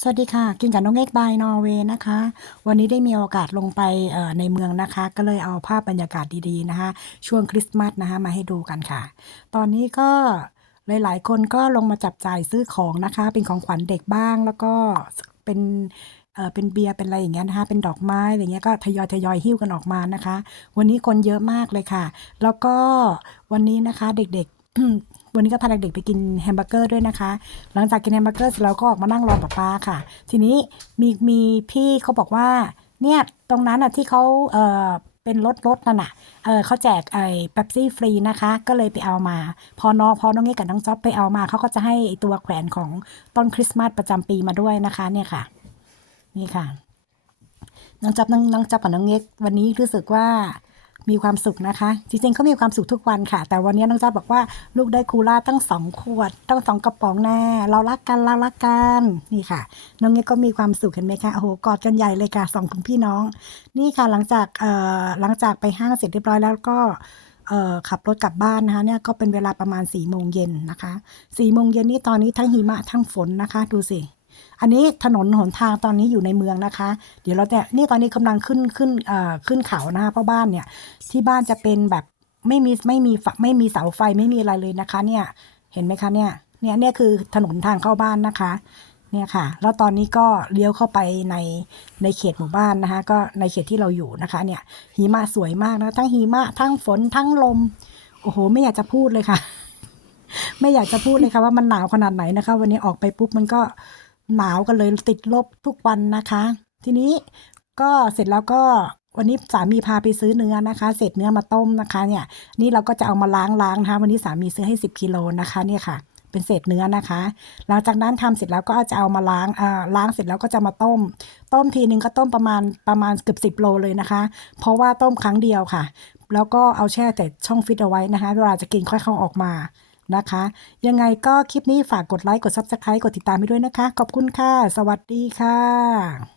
สวัสดีค่ะ กินกับน้องเอกบายนอร์เวย์นะคะ วันนี้ได้มีโอกาสลงไปในเมืองนะคะ ก็เลยเอาภาพบรรยากาศดีๆนะคะ ช่วงคริสต์มาสนะคะมาให้ดูกันค่ะ ตอนนี้ก็หลายๆ คนก็ลงมาจับจ่ายซื้อของนะคะ เป็นของขวัญเด็กบ้างแล้วก็เป็นเออเป็นเบียร์เป็นอะไรอย่างเงี้ยนะคะเป็นดอกไม้อะไรเงี้ยก็ทยอยทยอยหิ้วกันออกมานะคะ วันนี้คนเยอะมากเลยค่ะ แล้วก็วันนี้นะคะเด็กๆ วันนี้ก็พาเด็กๆไปกินแฮมเบอร์เกอร์ด้วยนะคะ หลังจากกินแฮมเบอร์เกอร์เสร็จแล้วก็ออกมานั่งรอป๊าป๊าค่ะ ทีนี้มีมีพี่เขาบอกว่าเนี่ยตรงนั้นอะที่เขาเออเป็นรถรถนั่นน่ะ เออเขาแจกไอ้เป๊ปซี่ฟรีนะคะ ก็เลยไปเอามา พอน้องพอน้องเงี้กับน้องจ๊อบไปเอามา เขาก็จะให้ตัวแขวนของต้นคริสต์มาสประจำปีมาด้วยนะคะ เนี่ยค่ะ นี่ค่ะ น้องจับน้องน้องจับกับน้องเง็กวันนี้รู้สึกว่า มีความสุขนะคะ จริงๆเขามีความสุขทุกวันค่ะ แต่วันนี้น้องจับบอกว่าลูกได้คูล่าตั้งสองขวด ตั้งสองกระป๋องแน่เรารักกันเรารักกันนี่ค่ะ น้องเง็กก็มีความสุขเห็นไหมคะโอ้โหกอดกันใหญ่เลยค่ะสองคุณพี่น้อง นี่ค่ะหลังจากเอ่อหลังจากไปห้างเสร็จเรียบร้อยแล้วก็เอ่อขับรถกลับบ้านนะคะเนี่ยก็เป็นเวลาประมาณ4ี่โมงเย็นนะคะ4ี่โมงเย็นนี่ตอนนี้ทั้งหิมะทั้งฝนนะคะ ดูสิ อันนี้ถนนหนทางตอนนี้อยู่ในเมืองนะคะ เดี๋ยวเราเนี่นี่ตอนนี้กำลังขึ้นขึ้นเอ่อขึ้นเขานะคะเพราะบ้านเนี่ย ที่บ้านจะเป็นแบบไม่มีไม่มีฝักไม่มีเสาไฟไม่มีอะไรเลยนะคะ เนี่ย เห็นไหมคะเนี่ย เนี่ยเนี่ยคือถนนทางเข้าบ้านนะคะ เนี่ยค่ะ แล้วตอนนี้ก็เลี้ยวเข้าไปในในเขตหมู่บ้านนะคะ ก็ในเขตที่เราอยู่นะคะ เนี่ยหิมะสวยมากนะทั้งหิมะทั้งฝนทั้งลม โอ้โห ไม่อยากจะพูดเลยค่ะ ไม่อยากจะพูดเลยค่ะว่ามันหนาวขนาดไหนนะคะ วันนี้ออกไปปุ๊บมันก็ หนาวกันเลยติดลบทุกวันนะคะ ทีนี้ก็เสร็จแล้วก็วันนี้สามีพาไปซื้อเนื้อนะคะ เสร็จเนื้อมาต้มนะคะ เนี่ย นี่เราก็จะเอามาล้างล้างนะคะวันนี้สามีซื้อให้ 10กิโลนะคะเนี่ยค่ะ เป็นเศษเนื้อนะคะ หลังจากนั้นทำเสร็จแล้วก็จะเอามาล้างอ่าล้างเสร็จแล้วก็จะมาต้ม ต้มทีนึงก็ต้มประมาณประมาณเกือบสิบโลเลยนะคะ เพราะว่าต้มครั้งเดียวค่ะ แล้วก็เอาแช่แต่ช่องฟิตเอาไว้นะคะ เวลาจะกินค่อยเข้าออกมา นะคะ ยังไงก็คลิปนี้ฝากกดไลค์ กด Subscribe กดติดตามให้ด้วยนะคะ ขอบคุณค่ะ สวัสดีค่ะ